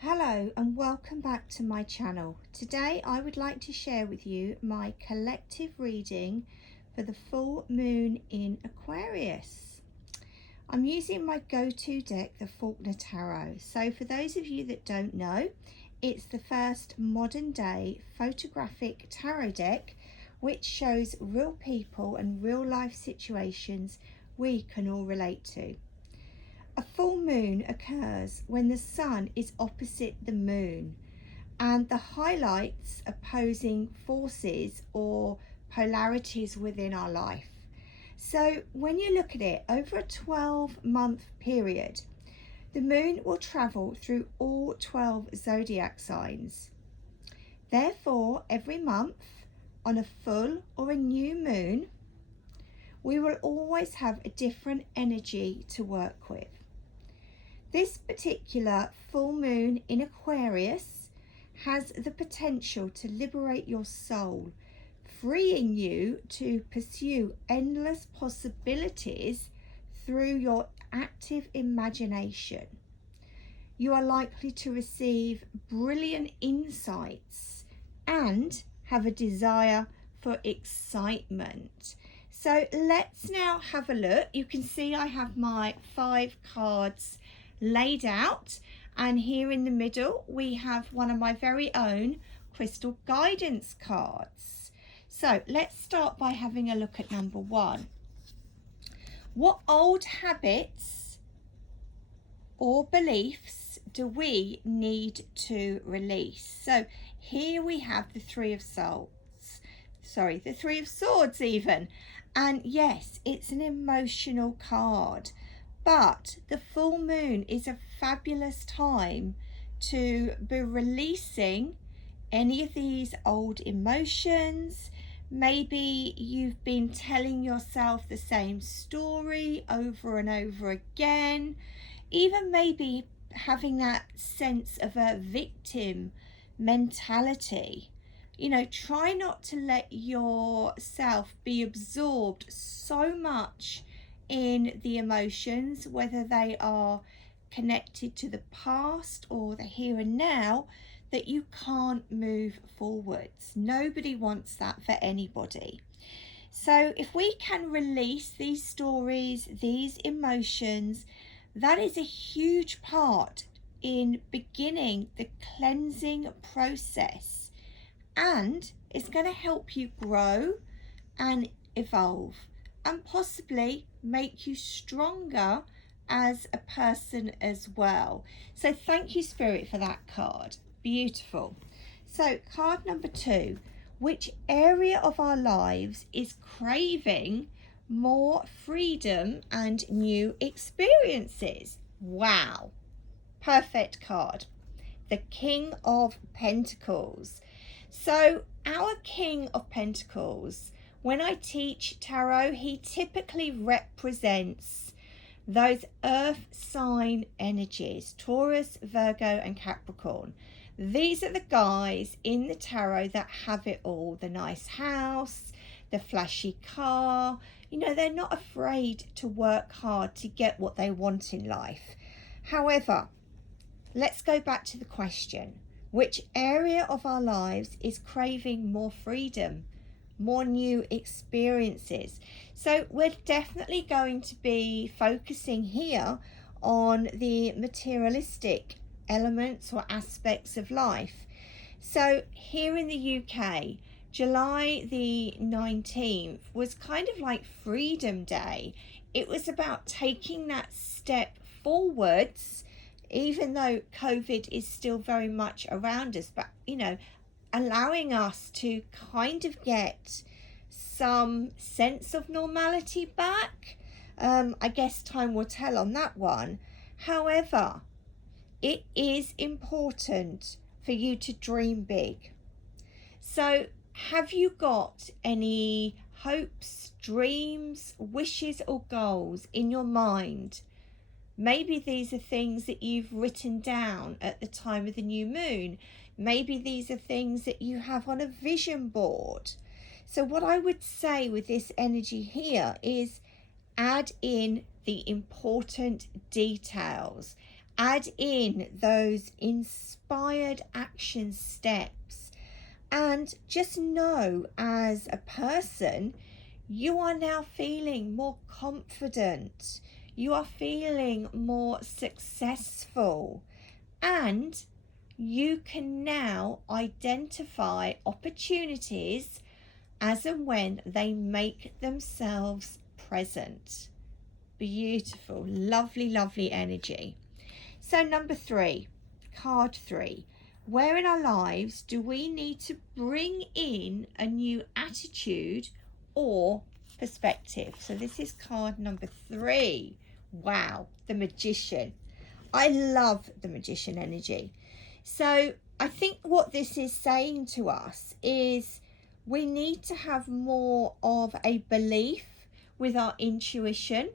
Hello and welcome back to my channel. Today I would like to share with you my collective reading for the full moon in Aquarius. I'm using my go-to deck, the Faulkner Tarot. So for those of you that don't know, it's the first modern day photographic tarot deck which shows real people and real life situations we can all relate to. A full moon occurs when the sun is opposite the moon and the highlights opposing forces or polarities within our life. So when you look at it over a 12-month period, the moon will travel through all 12 zodiac signs. Therefore, every month on a full or a new moon, we will always have a different energy to work with. This particular full moon in Aquarius has the potential to liberate your soul, freeing you to pursue endless possibilities through your active imagination. You are likely to receive brilliant insights and have a desire for excitement. So let's now have a look. You can see I have my 5 cards laid out, and here in the middle we have one of my very own crystal guidance cards. So let's start by having a look at number 1. What old habits or beliefs do we need to release? So here we have the Three of Swords even, and yes, it's an emotional card. But the full moon is a fabulous time to be releasing any of these old emotions. Maybe you've been telling yourself the same story over and over again. Even maybe having that sense of a victim mentality. You know, try not to let yourself be absorbed so much in the emotions, whether they are connected to the past or the here and now, that you can't move forwards. Nobody wants that for anybody. So if we can release these stories, these emotions, that is a huge part in beginning the cleansing process, and it's going to help you grow and evolve and possibly make you stronger as a person as well. So thank you, Spirit, for that card. Beautiful. So card number 2, which area of our lives is craving more freedom and new experiences? Wow, perfect card. The King of Pentacles. So our King of Pentacles, when I teach tarot, he typically represents those earth sign energies, Taurus, Virgo and Capricorn. These are the guys in the tarot that have it all. The nice house, the flashy car. You know, they're not afraid to work hard to get what they want in life. However, let's go back to the question. Which area of our lives is craving more freedom, more new experiences? So we're definitely going to be focusing here on the materialistic elements or aspects of life. So here in the UK, July the 19th was kind of like Freedom Day. It was about taking that step forwards, even though COVID is still very much around us, but you know, allowing us to kind of get some sense of normality back. I guess time will tell on that one. However, it is important for you to dream big. So have you got any hopes, dreams, wishes or goals in your mind? Maybe these are things that you've written down at the time of the new moon. Maybe these are things that you have on a vision board. So what I would say with this energy here is add in the important details. add in those inspired action steps, and just know as a person, you are now feeling more confident, you are feeling more successful, and you can now identify opportunities as and when they make themselves present. Beautiful, lovely, lovely energy. So number 3, card 3, where in our lives do we need to bring in a new attitude or perspective? So this is card number 3. Wow, the Magician. I love the Magician energy. So I think what this is saying to us is we need to have more of a belief with our intuition,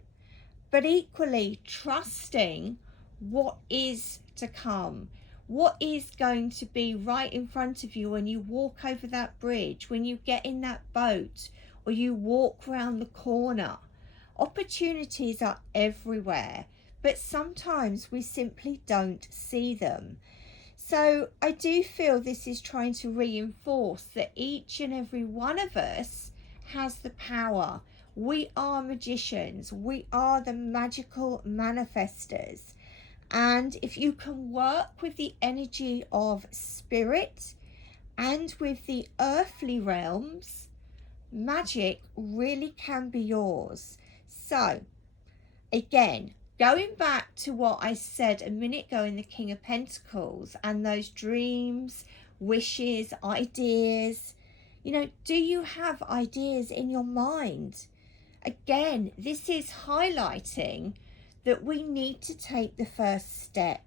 but equally trusting what is to come, what is going to be right in front of you when you walk over that bridge, when you get in that boat, or you walk round the corner. Opportunities are everywhere, but sometimes we simply don't see them. So I do feel this is trying to reinforce that each and every one of us has the power. We are magicians. We are the magical manifestors. And if you can work with the energy of spirit and with the earthly realms, magic really can be yours. So again, going back to what I said a minute ago in the King of Pentacles and those dreams, wishes, ideas, do you have ideas in your mind? Again, this is highlighting that we need to take the first step.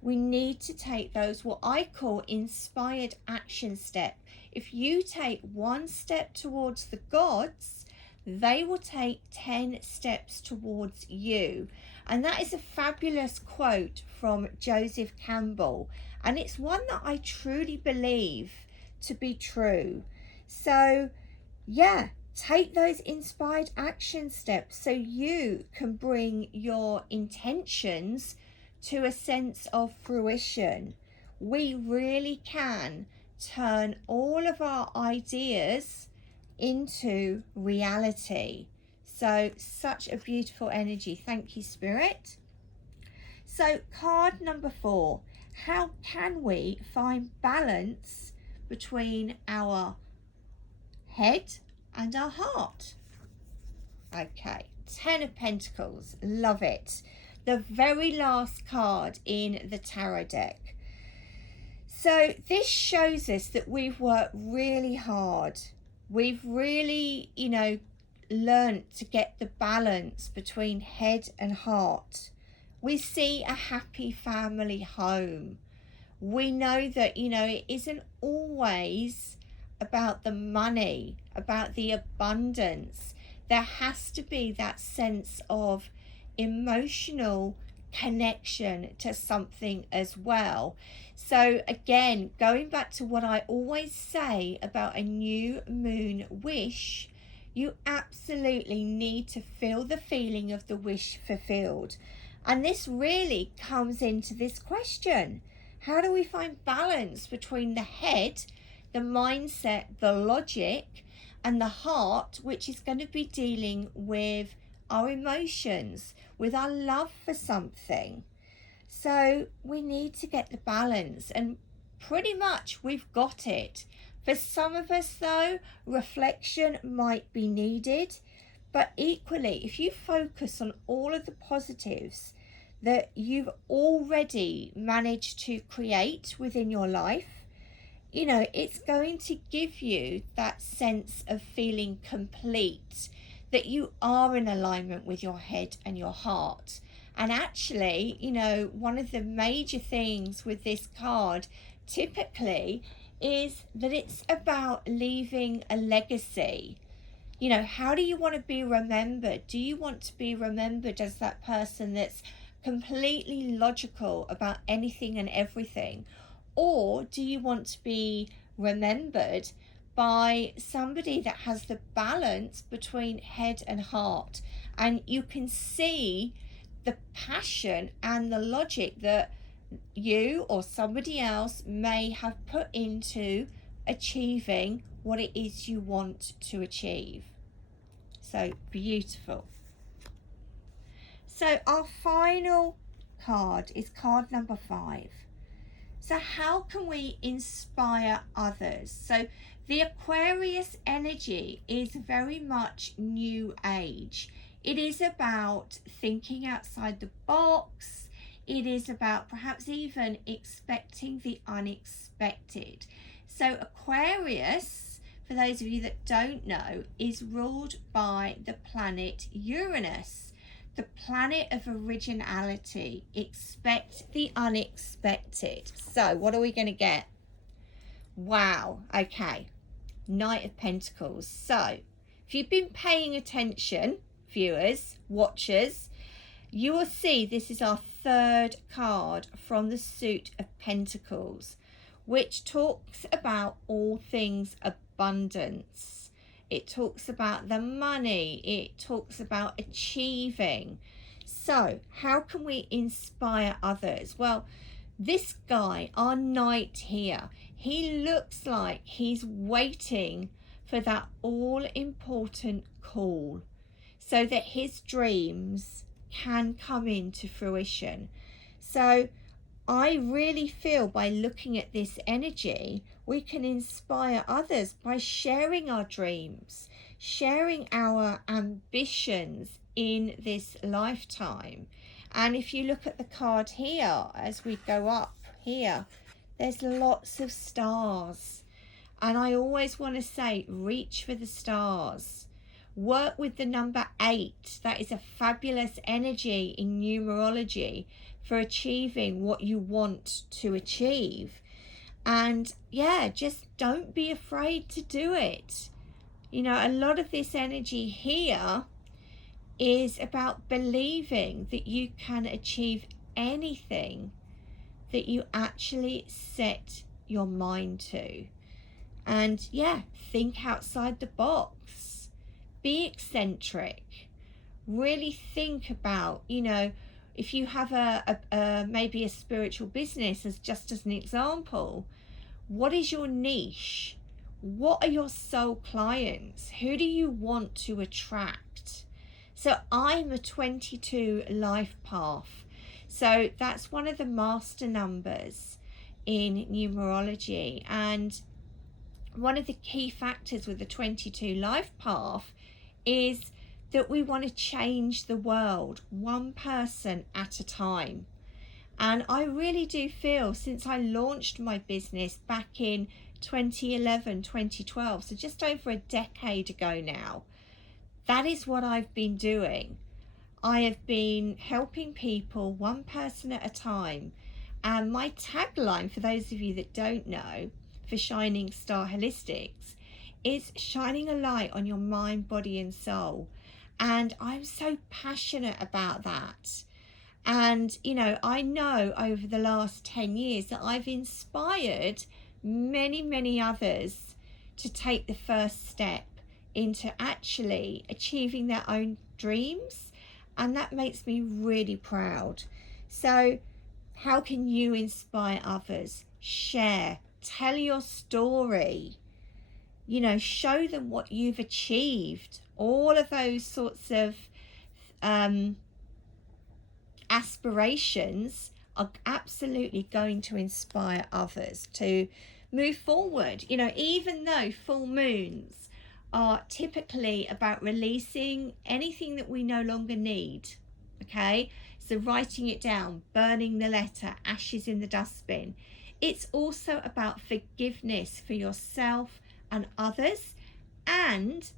We need to take those, what I call inspired action step. If you take one step towards the gods, they will take 10 steps towards you. And that is a fabulous quote from Joseph Campbell. And it's one that I truly believe to be true. So, yeah, take those inspired action steps so you can bring your intentions to a sense of fruition. We really can turn all of our ideas into reality. So such a beautiful energy. Thank you, Spirit. So card number 4, how can we find balance between our head and our heart? Okay, 10 of Pentacles, love it. The very last card in the tarot deck. So this shows us that we've worked really hard. We've really, learned to get the balance between head and heart. We see a happy family home. We know that, it isn't always about the money, about the abundance. There has to be that sense of emotional connection to something as well. So again, going back to what I always say about a new moon wish, you absolutely need to feel the feeling of the wish fulfilled. And this really comes into this question: how do we find balance between the head, the mindset, the logic, and the heart, which is going to be dealing with our emotions, with our love for something? So we need to get the balance, and pretty much we've got it. For some of us though, reflection might be needed, but equally, if you focus on all of the positives that you've already managed to create within your life, it's going to give you that sense of feeling complete, that you are in alignment with your head and your heart. And actually, one of the major things with this card typically is that it's about leaving a legacy. How do you want to be remembered? Do you want to be remembered as that person that's completely logical about anything and everything? Or do you want to be remembered by somebody that has the balance between head and heart? And you can see the passion and the logic that you or somebody else may have put into achieving what it is you want to achieve. So beautiful. So our final card is card number 5. So how can we inspire others? So the Aquarius energy is very much new age. It is about thinking outside the box. It is about perhaps even expecting the unexpected. So Aquarius, for those of you that don't know, is ruled by the planet Uranus, the planet of originality. Expect the unexpected. So what are we going to get? Wow. Okay. Knight of Pentacles. So if you've been paying attention, viewers, watchers, you will see this is our 3rd card from the suit of Pentacles, which talks about all things abundance. It talks about the money. It talks about achieving. So how can we inspire others? Well, this guy, our knight here, he looks like he's waiting for that all-important call so that his dreams can come into fruition. So I really feel by looking at this energy, we can inspire others by sharing our dreams, sharing our ambitions in this lifetime. And if you look at the card here, as we go up here, there's lots of stars. And I always want to say, reach for the stars. Work with the number 8. That is a fabulous energy in numerology for achieving what you want to achieve. And yeah, just don't be afraid to do it. You know, a lot of this energy here is about believing that you can achieve anything that you actually set your mind to. And yeah, think outside the box. Be eccentric. Really think about, you know, if you have maybe a spiritual business, as an example, what is your niche? What are your soul clients? Who do you want to attract? So I'm a 22 life path. So that's one of the master numbers in numerology. And one of the key factors with the 22 life path is that we want to change the world one person at a time. And I really do feel, since I launched my business back in 2011, 2012, so just over a decade ago now, that is what I've been doing. I have been helping people one person at a time. And my tagline, for those of you that don't know, for Shining Star Holistics, is shining a light on your mind, body and soul. And I'm so passionate about that. And, you know over the last 10 years that I've inspired many, many others to take the first step into actually achieving their own dreams. And that makes me really proud. So how can you inspire others? Share, tell your story, you know, show them what you've achieved. All of those sorts of aspirations are absolutely going to inspire others to move forward. You know, even though full moons are typically about releasing anything that we no longer need, okay? So writing it down, burning the letter, ashes in the dustbin. It's also about forgiveness for yourself and others. And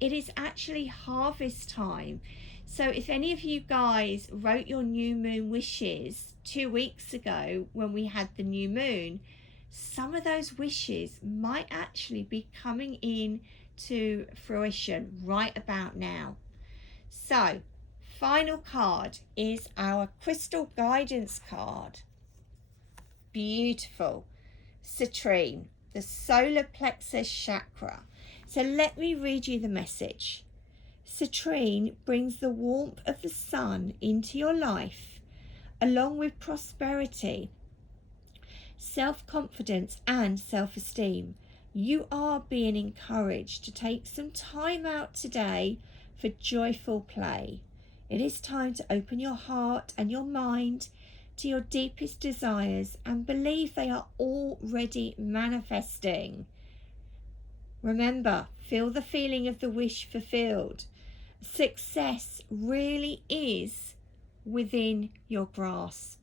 it is actually harvest time. So if any of you guys wrote your new moon wishes 2 weeks ago when we had the new moon, some of those wishes might actually be coming in to fruition right about now. So final card is our crystal guidance card. Beautiful. Citrine, the solar plexus chakra. So let me read you the message. Citrine brings the warmth of the sun into your life, along with prosperity, self-confidence and self-esteem. You are being encouraged to take some time out today for joyful play. It is time to open your heart and your mind to your deepest desires and believe they are already manifesting. Remember, feel the feeling of the wish fulfilled. Success really is within your grasp.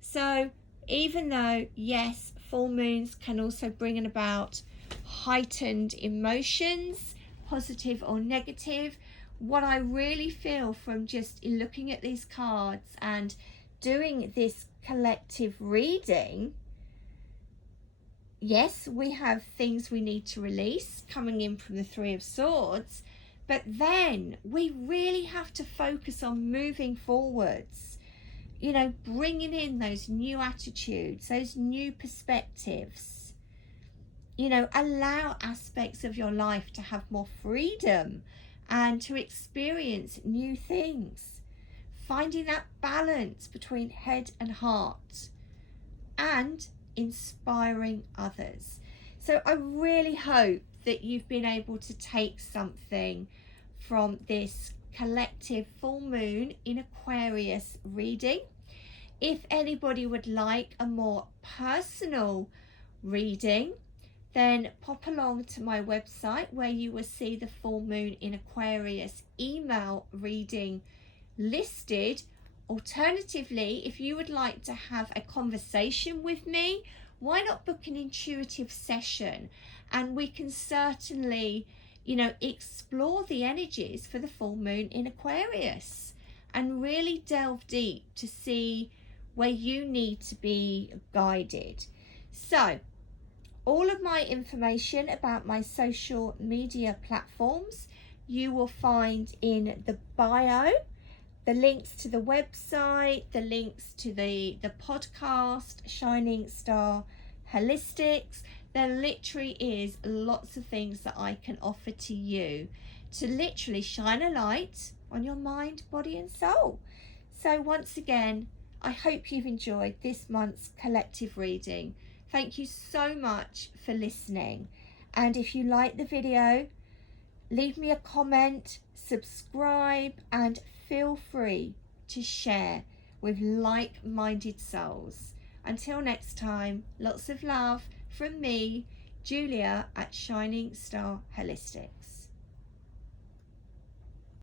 So even though, yes, full moons can also bring about heightened emotions, positive or negative, what I really feel from just looking at these cards and doing this collective reading, yes, we have things we need to release coming in from the Three of Swords, but then we really have to focus on moving forwards, you know, bringing in those new attitudes, those new perspectives, you know, allow aspects of your life to have more freedom and to experience new things, finding that balance between head and heart and inspiring others. So I really hope that you've been able to take something from this collective full moon in Aquarius reading. If anybody would like a more personal reading, then pop along to my website where you will see the full moon in Aquarius email reading listed. Alternatively, if you would like to have a conversation with me, why not book an intuitive session and we can certainly, you know, explore the energies for the full moon in Aquarius and really delve deep to see where you need to be guided. So all of my information about my social media platforms you will find in the bio. The links to the website, the links to the podcast, Shining Star Holistics. There literally is lots of things that I can offer to you to literally shine a light on your mind, body and soul. So once again, I hope you've enjoyed this month's collective reading. Thank you so much for listening. And if you like the video, leave me a comment, subscribe, and feel free to share with like-minded souls. Until next time, lots of love from me, Julia at Shining Star Holistics.